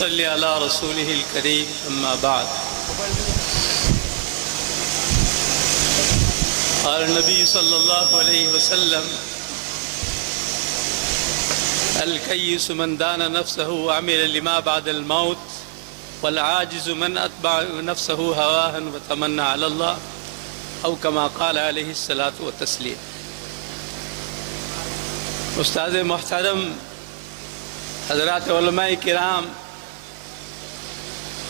نصلي على رسوله الكريم أما بعد. قال النبي صلى الله عليه وسلم: الكيس من دان نفسه وعمل لما بعد الموت، والعاجز من أتبع نفسه هواها وتمنى على الله، أو كما قال عليه الصلاة والتسليم. استاد محترم، حضرات علماء کرام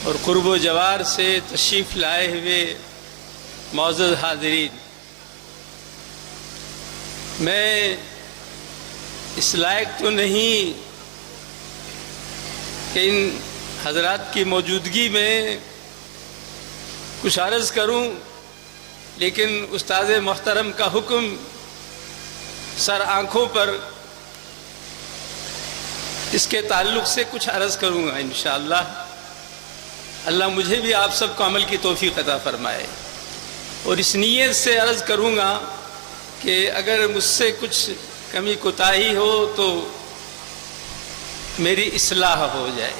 اور قرب و جوار سے تشریف لائے ہوئے معزز حاضرین، میں اس لائق تو نہیں کہ ان حضرات کی موجودگی میں کچھ عرض کروں، لیکن استاد محترم کا حکم سر آنکھوں پر، اس کے تعلق سے کچھ عرض کروں گا انشاءاللہ. اللہ مجھے بھی آپ سب کو عمل کی توفیق عطا فرمائے، اور اس نیت سے عرض کروں گا کہ اگر مجھ سے کچھ کمی کوتاہی ہو تو میری اصلاح ہو جائے.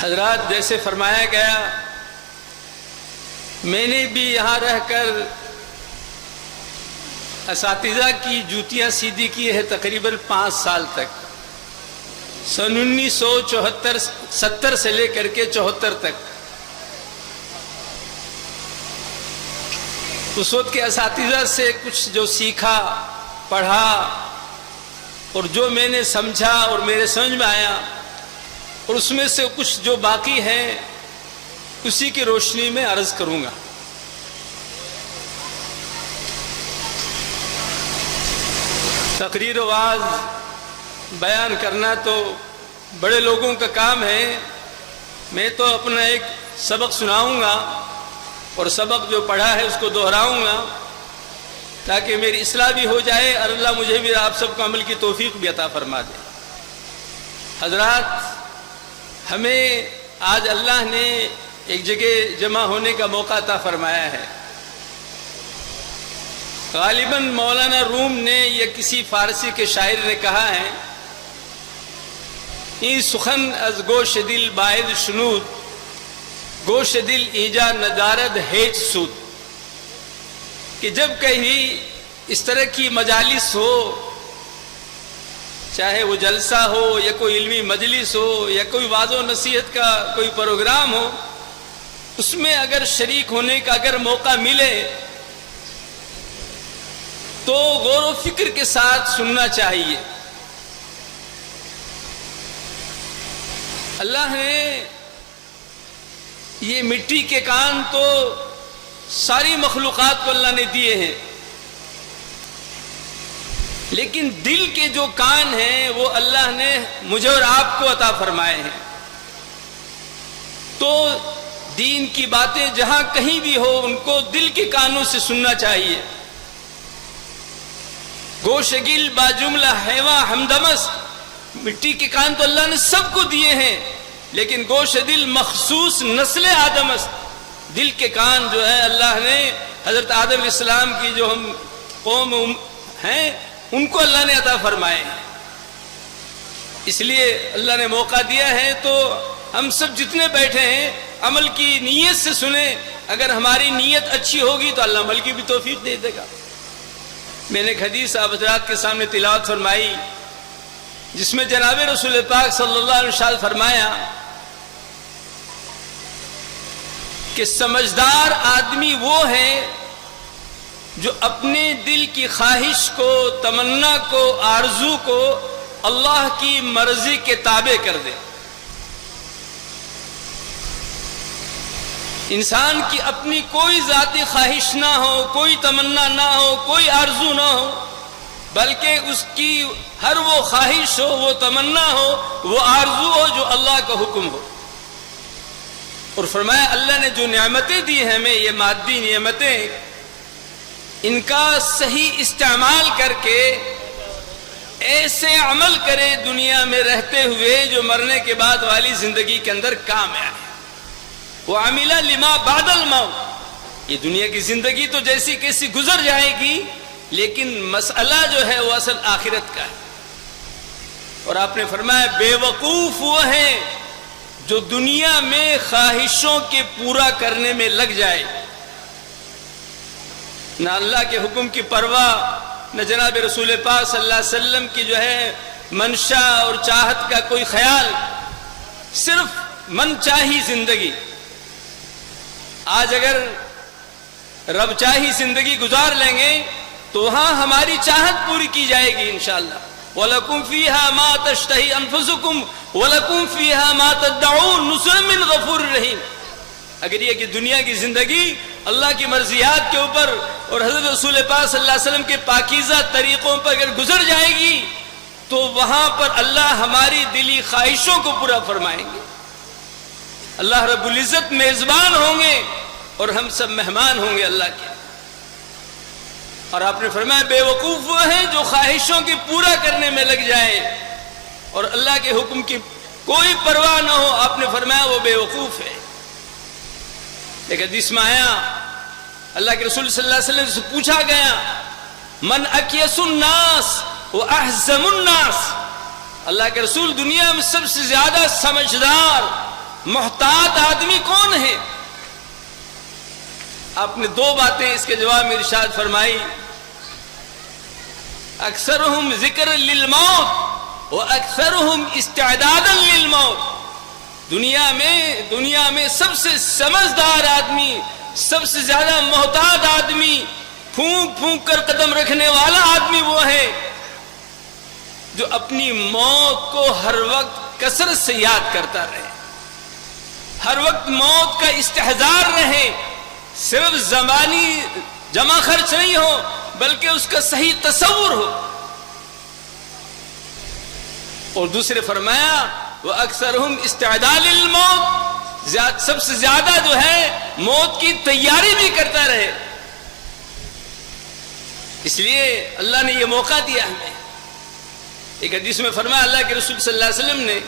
حضرات، جیسے فرمایا گیا، میں نے بھی یہاں رہ کر اساتذہ کی جوتیاں سیدھی کی ہے تقریباً 5 سال تک، سن 1970 سے لے کر کے 74 تک. اس وقت کے اساتذہ سے کچھ جو سیکھا، پڑھا، اور جو میں نے سمجھا اور میرے سمجھ میں آیا، اور اس میں سے کچھ جو باقی ہے اسی کی روشنی میں عرض کروں گا. تقریر و واعظ بیان کرنا تو بڑے لوگوں کا کام ہے. میں تو اپنا ایک سبق سناؤں گا، اور سبق جو پڑھا ہے اس کو دہراؤں گا تاکہ میری اصلاح بھی ہو جائے، اور اللہ مجھے بھی آپ سب کو عمل کی توفیق بھی عطا فرما دے. حضرات، ہمیں آج اللہ نے ایک جگہ جمع ہونے کا موقع عطا فرمایا ہے. غالباً مولانا روم نے یا کسی فارسی کے شاعر نے کہا ہے: این سخن از گوش دل باید شنود، گوش دل ایجا ندارد ہیچ سود. کہ جب کہیں اس طرح کی مجالس ہو، چاہے وہ جلسہ ہو یا کوئی علمی مجلس ہو یا کوئی واعظ و نصیحت کا کوئی پروگرام ہو، اس میں اگر شریک ہونے کا اگر موقع ملے تو غور و فکر کے ساتھ سننا چاہیے. اللہ نے یہ مٹی کے کان تو ساری مخلوقات کو اللہ نے دیے ہیں، لیکن دل کے جو کان ہیں وہ اللہ نے مجھے اور آپ کو عطا فرمائے ہیں. تو دین کی باتیں جہاں کہیں بھی ہو ان کو دل کے کانوں سے سننا چاہیے. گوش گل با جملہ حیواں ہمدمس، مٹی کے کان تو اللہ نے سب کو دیے ہیں، لیکن گوش دل مخصوص نسل آدمس، دل کے کان جو ہے اللہ نے حضرت آدم علیہ السلام کی جو ہم قوم ہیں ان کو اللہ نے عطا فرمائے. اس لیے اللہ نے موقع دیا ہے تو ہم سب جتنے بیٹھے ہیں عمل کی نیت سے سنیں. اگر ہماری نیت اچھی ہوگی تو اللہ عمل کی بھی توفیق دے دے گا. میں نے ایک حدیث آپ حضرات کے سامنے تلاوت فرمائی جس میں جناب رسول پاک صلی اللہ علیہ وسلم فرمایا کہ سمجھدار آدمی وہ ہے جو اپنے دل کی خواہش کو، تمنا کو، آرزو کو اللہ کی مرضی کے تابع کر دے. انسان کی اپنی کوئی ذاتی خواہش نہ ہو، کوئی تمنا نہ ہو، کوئی آرزو نہ ہو، بلکہ اس کی ہر وہ خواہش ہو، وہ تمنا ہو، وہ آرزو ہو جو اللہ کا حکم ہو. اور فرمایا اللہ نے جو نعمتیں دی ہیں ہمیں، یہ مادی نعمتیں، ان کا صحیح استعمال کر کے ایسے عمل کرے دنیا میں رہتے ہوئے جو مرنے کے بعد والی زندگی کے اندر کام آئے. وَعَمِلَ لِمَا بَعْدَ الْمَوْتِ، یہ دنیا کی زندگی تو جیسی کیسی گزر جائے گی، لیکن مسئلہ جو ہے وہ اصل آخرت کا ہے. اور آپ نے فرمایا بے وقوف وہ ہیں جو دنیا میں خواہشوں کے پورا کرنے میں لگ جائے، نہ اللہ کے حکم کی پرواہ، نہ جناب رسول پاک صلی اللہ علیہ وسلم کی جو ہے منشا اور چاہت کا کوئی خیال، صرف من چاہی زندگی۔ آج اگر رب چاہی زندگی گزار لیں گے تو وہاں ہماری چاہت پوری کی جائے گی انشاءاللہ۔ وَلَكُمْ فِيهَا مَا تَشْتَهِي أَنفُسُكُمْ وَلَكُمْ فِيهَا مَا تَدَّعُونَ نُزُلًا مِّن غَفُورٍ رَحِيمٍ۔ اگر یہ کہ دنیا کی زندگی اللہ کی مرضیات کے اوپر اور حضرت رسول پاک صلی اللہ علیہ وسلم کے پاکیزہ طریقوں پر اگر گزر جائے گی تو وہاں پر اللہ ہماری دلی خواہشوں کو پورا فرمائیں گے۔ اللہ رب العزت میزبان ہوں گے اور ہم سب مہمان ہوں گے اللہ کے۔ اور آپ نے فرمایا بے وقوف وہ ہیں جو خواہشوں کی پورا کرنے میں لگ جائے اور اللہ کے حکم کی کوئی پرواہ نہ ہو، آپ نے فرمایا وہ بے وقوف ہے۔ ایک حدیث میں آیا اللہ کے رسول صلی اللہ علیہ وسلم سے پوچھا گیا من اکیس الناس و احزم الناس، اللہ کے رسول دنیا میں سب سے زیادہ سمجھدار محتاط آدمی کون ہے؟ آپ نے دو باتیں اس کے جواب میں ارشاد فرمائی، اکثرہم ذکر للموت و اکثرہم استعدادا للموت۔ دنیا میں سب سے سمجھدار آدمی، سب سے زیادہ محتاط آدمی، پھونک پھونک کر قدم رکھنے والا آدمی وہ ہے جو اپنی موت کو ہر وقت کثرت سے یاد کرتا رہے، ہر وقت موت کا استحضار رہے، صرف زمانی جمع خرچ نہیں ہو بلکہ اس کا صحیح تصور ہو۔ اور دوسرے فرمایا وَأَكْثَرُهُمْ اسْتِعْدَادًا لِلْمَوْتِ، سب سے زیادہ جو ہے موت کی تیاری بھی کرتا رہے۔ اس لیے اللہ نے یہ موقع دیا ہمیں۔ ایک حدیث میں فرمایا اللہ کے رسول صلی اللہ علیہ وسلم نے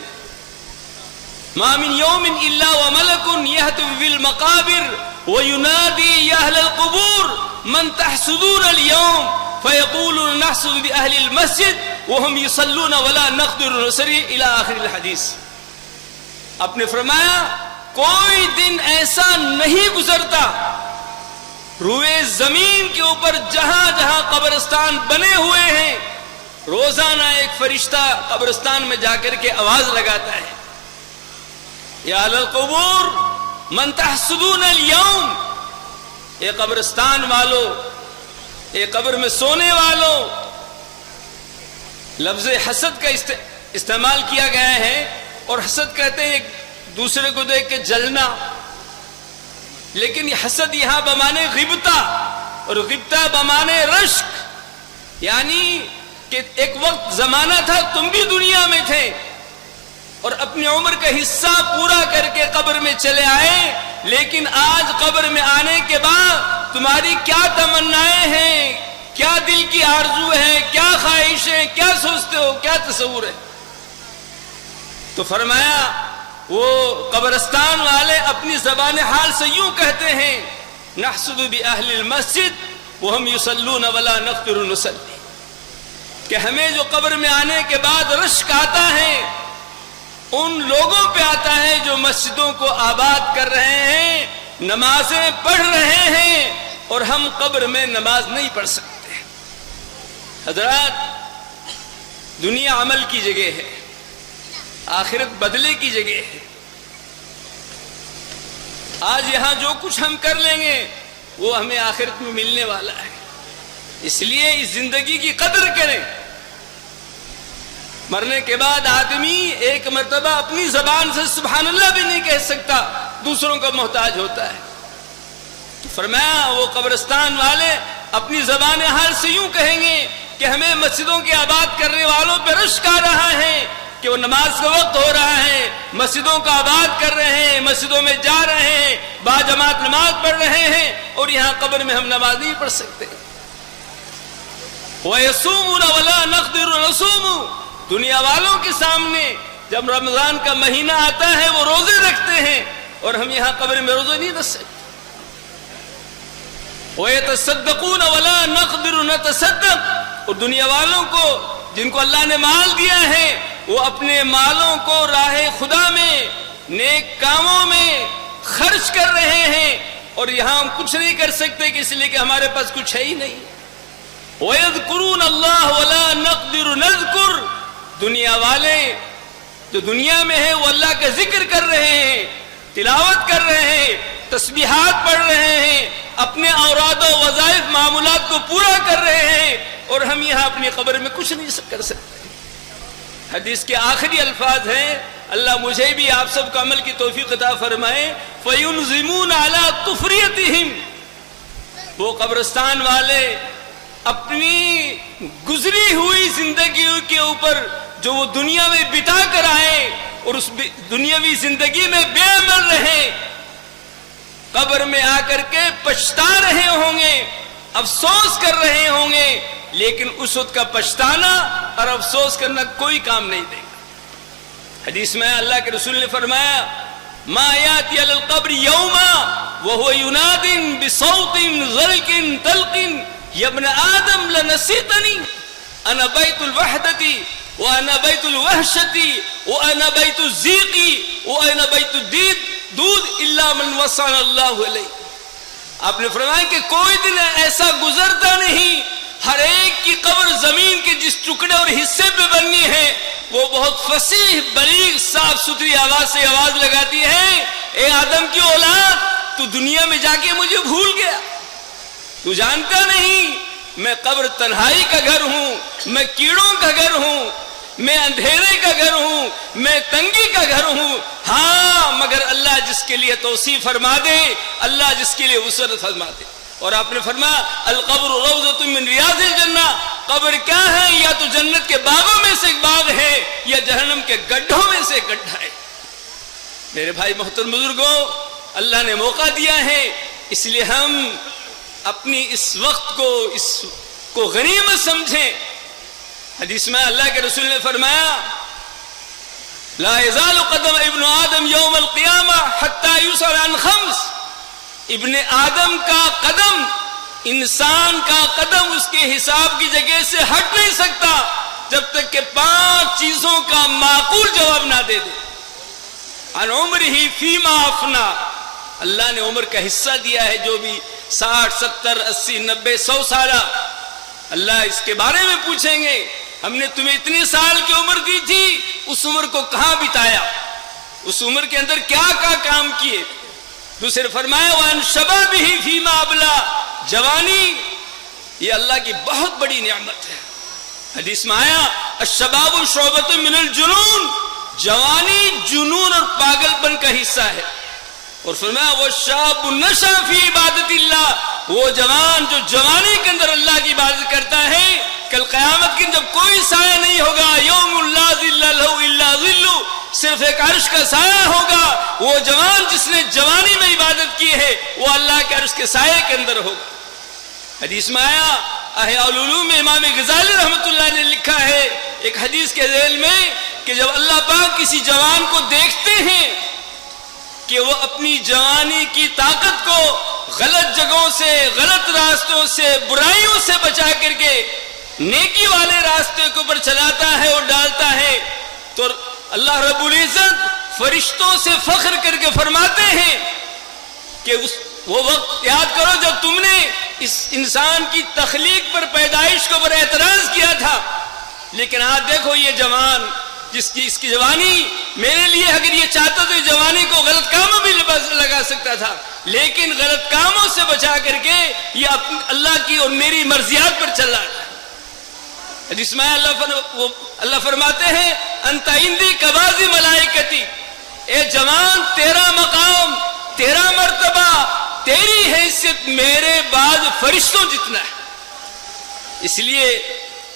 مَا مِن يَوْمٍ إِلَّا وَمَلَكٌ يَهْتِفُ فِي الْمَقَابِرِ وَيُنَادِي يَا أَهْلَ الْقُبُورِ مَنْ تَحْسُدُونَ الْيَوْمَ فَيَقُولُونَ نَحْسُدُ بِأَهْلِ الْمَسْجِدِ وَهُمْ يُصَلُّونَ وَلَا نَقْدِرُ نُصَلِّي إِلَى آخِرِ الْحَدِيثِ۔ آپ نے فرمایا کوئی دن ایسا نہیں گزرتا روئے زمین کے اوپر جہاں جہاں قبرستان بنے ہوئے ہیں، روزانہ ایک فرشتہ قبرستان میں جا کر کے آواز لگاتا ہے یا اہل القبور من تحسدون اليوم، اے قبرستان والو، اے قبر میں سونے والو۔ لفظ حسد کا استعمال کیا گیا ہے، اور حسد کہتے ہیں ایک دوسرے کو دیکھ کے جلنا، لیکن یہ حسد یہاں بمانے غبطہ، اور غبطہ بمانے رشک، یعنی کہ ایک وقت زمانہ تھا تم بھی دنیا میں تھے اور اپنی عمر کا حصہ پورا کر کے قبر میں چلے آئے، لیکن آج قبر میں آنے کے بعد تمہاری کیا تمنائیں ہیں، کیا دل کی آرزو ہے، کیا خواہشیں، کیا سوچتے ہو، کیا تصور ہے؟ تو فرمایا وہ قبرستان والے اپنی زبان حال سے یوں کہتے ہیں نحسد بأہل المسجد وہم یصلون ولا نقدر نصلی، کہ ہمیں جو قبر میں آنے کے بعد رشک آتا ہے ان لوگوں پہ آتا ہے جو مسجدوں کو آباد کر رہے ہیں، نمازیں پڑھ رہے ہیں، اور ہم قبر میں نماز نہیں پڑھ سکتے۔ حضرات، دنیا عمل کی جگہ ہے، آخرت بدلے کی جگہ ہے۔ آج یہاں جو کچھ ہم کر لیں گے وہ ہمیں آخرت میں ملنے والا ہے، اس لیے اس زندگی کی قدر کریں۔ مرنے کے بعد آدمی ایک مرتبہ اپنی زبان سے سبحان اللہ بھی نہیں کہہ سکتا، دوسروں کا محتاج ہوتا ہے۔ فرمایا وہ قبرستان والے اپنی زبان حال سے یوں کہیں گے کہ ہمیں مسجدوں کے آباد کرنے والوں پہ رشک آ رہا ہے کہ وہ نماز کا وقت ہو رہا ہے، مسجدوں کا آباد کر رہے ہیں، مسجدوں میں جا رہے ہیں، با جماعت نماز پڑھ رہے ہیں، اور یہاں قبر میں ہم نماز نہیں پڑھ سکتے۔ وَيَصُومُونَ وَلَا نَقْدِرُ نَصُومُ، دنیا والوں کے سامنے جب رمضان کا مہینہ آتا ہے وہ روزے رکھتے ہیں، اور ہم یہاں قبر میں روزے نہیں رکھ سکتے۔ وَيَتَصَدَّقُونَ وَلَا نَقْدِرُ نَتَصَدَّقُ، اور دنیا والوں کو جن کو اللہ نے مال دیا ہے وہ اپنے مالوں کو راہ خدا میں نیک کاموں میں خرچ کر رہے ہیں، اور یہاں ہم کچھ نہیں کر سکتے کہ اس لیے کہ ہمارے پاس کچھ ہے ہی نہیں۔ وَيَذْكُرُونَ اللَّهَ وَلَا نَقْدِرُ نَذْكُرُ، دنیا والے جو دنیا میں ہیں وہ اللہ کا ذکر کر رہے ہیں، تلاوت کر رہے ہیں، تسبیحات پڑھ رہے ہیں، اپنے اوراد و وظائف معمولات کو پورا کر رہے ہیں، اور ہم یہاں اپنی قبر میں کچھ نہیں کر سکتے۔ حدیث کے آخری الفاظ ہیں، اللہ مجھے بھی آپ سب کو عمل کی توفیق عطا فرمائے، فَيُنْزِمُونَ عَلَىٰ تُفْرِيَتِهِمْ، وہ قبرستان والے اپنی گزری ہوئی زندگی کے اوپر جو وہ دنیا میں بتا کر آئے اور اس دنیاوی زندگی میں بے عمل رہے، قبر میں آ کر کے پچھتا رہے ہوں گے، افسوس کر رہے ہوں گے، لیکن اس وقت کا پچھتانا اور افسوس کرنا کوئی کام نہیں دے گا۔ حدیث میں اللہ کے رسول نے فرمایا، ما یاتی علی القبر یوما وهو یناد بصوت غلق طلق یا ابن آدم لنسیتنی انا بیت الوحدۃ وانا بیت الوحشۃ وانا بیت الضیق وانا بیت الدود الا من وصانا اللہ علیہ۔ آپ نے فرمایا کہ کوئی دن ایسا گزرتا نہیں، ہر ایک کی قبر زمین کے جس ٹکڑے اور حصے پہ بننی ہے وہ بہت فصیح بلیغ صاف ستھری آواز سے آواز لگاتی ہے، اے آدم کی اولاد، تو دنیا میں جا کے مجھے بھول گیا، تو جانتا نہیں میں قبر تنہائی کا گھر ہوں، میں کیڑوں کا گھر ہوں، میں اندھیرے کا گھر ہوں، میں تنگی کا گھر ہوں۔ ہاں، مگر اللہ جس کے لیے توسیع فرما دے، اللہ جس کے لیے وسعت فرما دے۔ اور آپ نے فرمایا القبر روضۃ من ریاض الجنہ، قبر کیا ہے؟ یا تو جنت کے باغوں میں سے ایک باغ ہے یا جہنم کے گڈھوں میں سے ایک گڈھا ہے۔ میرے بھائی محترم بزرگوں، اللہ نے موقع دیا ہے، اس لیے ہم اپنی اس وقت کو غنیمت سمجھیں۔ حدیث میں اللہ کے رسول نے فرمایا لا یزال قدم ابن آدم یوم القیامہ حتی یسأل عن خمس، ابن آدم کا قدم، انسان کا قدم اس کے حساب کی جگہ سے ہٹ نہیں سکتا جب تک کہ 5 چیزوں کا معقول جواب نہ دے دے۔ عن عمرہ فیما افنا، اللہ نے عمر کا حصہ دیا ہے، جو بھی 60 70 80 90 100 سالہ، اللہ اس کے بارے میں پوچھیں گے، ہم نے تمہیں اتنے سال کی عمر دی تھی، اس عمر کو کہاں بتایا، اس عمر کے اندر کیا کام کیے۔ دوسرے فرمایا وَأَنْ شَبَابِهِ فِيمَا أَبْلَى، جوانی یہ اللہ کی بہت بڑی نعمت ہے۔ حدیث میں آیا الشباب شعبۃ من الجنون، جوانی جنون اور پاگل پن کا حصہ ہے۔ اور فرمایا وَالشَّابُ نَشَأَ فِي عِبَادَةِ اللَّهِ، وہ جوان جو جوانی کے اندر اللہ کی عبادت کرتا ہے، کل قیامت کے جب کوئی سایہ نہیں ہوگا، یوم لا ظل لہ الا ظلہ، صرف ایک عرش کا سایہ ہوگا، وہ جوان جس نے جوانی میں عبادت کی ہے وہ اللہ کے عرش کے سایہ کے اندر ہوگا۔ حدیث میں آیا احیاء العلوم میں امام غزالی رحمۃ اللہ نے لکھا ہے ایک حدیث کے ذیل میں کہ جب اللہ پاک کسی جوان کو دیکھتے ہیں کہ وہ اپنی جوانی کی طاقت کو غلط جگہوں سے، غلط راستوں سے، برائیوں سے بچا کر کے نیکی والے راستے کے اوپر چلاتا ہے اور ڈالتا ہے، تو اللہ رب العزت فرشتوں سے فخر کر کے فرماتے ہیں کہ وہ وقت یاد کرو جب تم نے اس انسان کی تخلیق پر، پیدائش کے اوپر اعتراض کیا تھا، لیکن آج دیکھو یہ جوان جس کی اس کی جوانی میرے لیے اگر یہ چاہتا تو یہ جوانی کو غلط کاموں بھی لگا سکتا تھا، لیکن غلط کاموں سے بچا کر کے یہ اللہ کی اور میری مرضیات پر چل رہا ہے۔ جس میں اللہ فرماتے ہیں انت عندی کباذی ملائکتی، اے جوان تیرا مقام، تیرا مرتبہ، تیری حیثیت میرے بعد فرشتوں جتنا ہے۔ اس لیے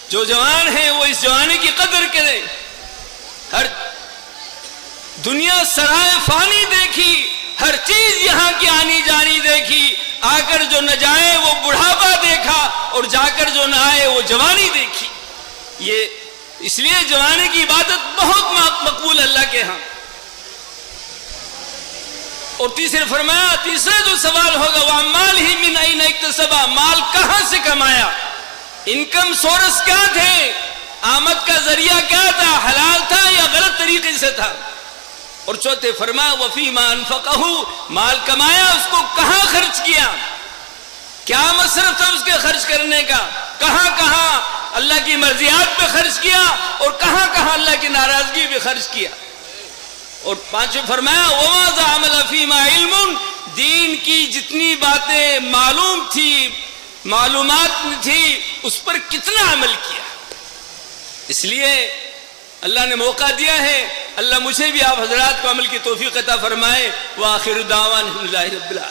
جو جوان ہیں وہ اس جوانی کی قدر کریں۔ ہر دنیا سرائے فانی دیکھی، ہر چیز یہاں کی آنی جانی دیکھی، آ کر جو نہ جائے وہ بڑھاپا دیکھا اور جا کر جو نہ آئے وہ جوانی دیکھی۔ یہ اس لیے جوانی کی عبادت بہت مقبول اللہ کے ہاں۔ اور تیسرے فرمایا، تیسرا جو سوال ہوگا وہ مال ہی من این اکتسبا، مال کہاں سے کمایا، انکم سورس کیا تھے، آمد کا ذریعہ کیا تھا، حلال تھا یا غلط طریقے سے تھا؟ اور چوتھے فرمایا وفیما انفقہ، مال کمایا اس کو کہاں خرچ کیا، کیا مصرف تھا اس کے خرچ کرنے کا، کہاں کہاں اللہ کی مرضیات پہ خرچ کیا اور کہاں کہاں اللہ کی ناراضگی پہ خرچ کیا۔ اور پانچویں فرمایا وَمَاذَا عَمَلَ فِيمَا عِلْمٌ، دین کی جتنی باتیں معلوم تھی، معلومات تھی، اس پر کتنا عمل کیا۔ اس لیے اللہ نے موقع دیا ہے، اللہ مجھے بھی آپ حضرات کو عمل کی توفیق عطا فرمائے۔ وآخر دعوانا الحمدللہ رب العالمین۔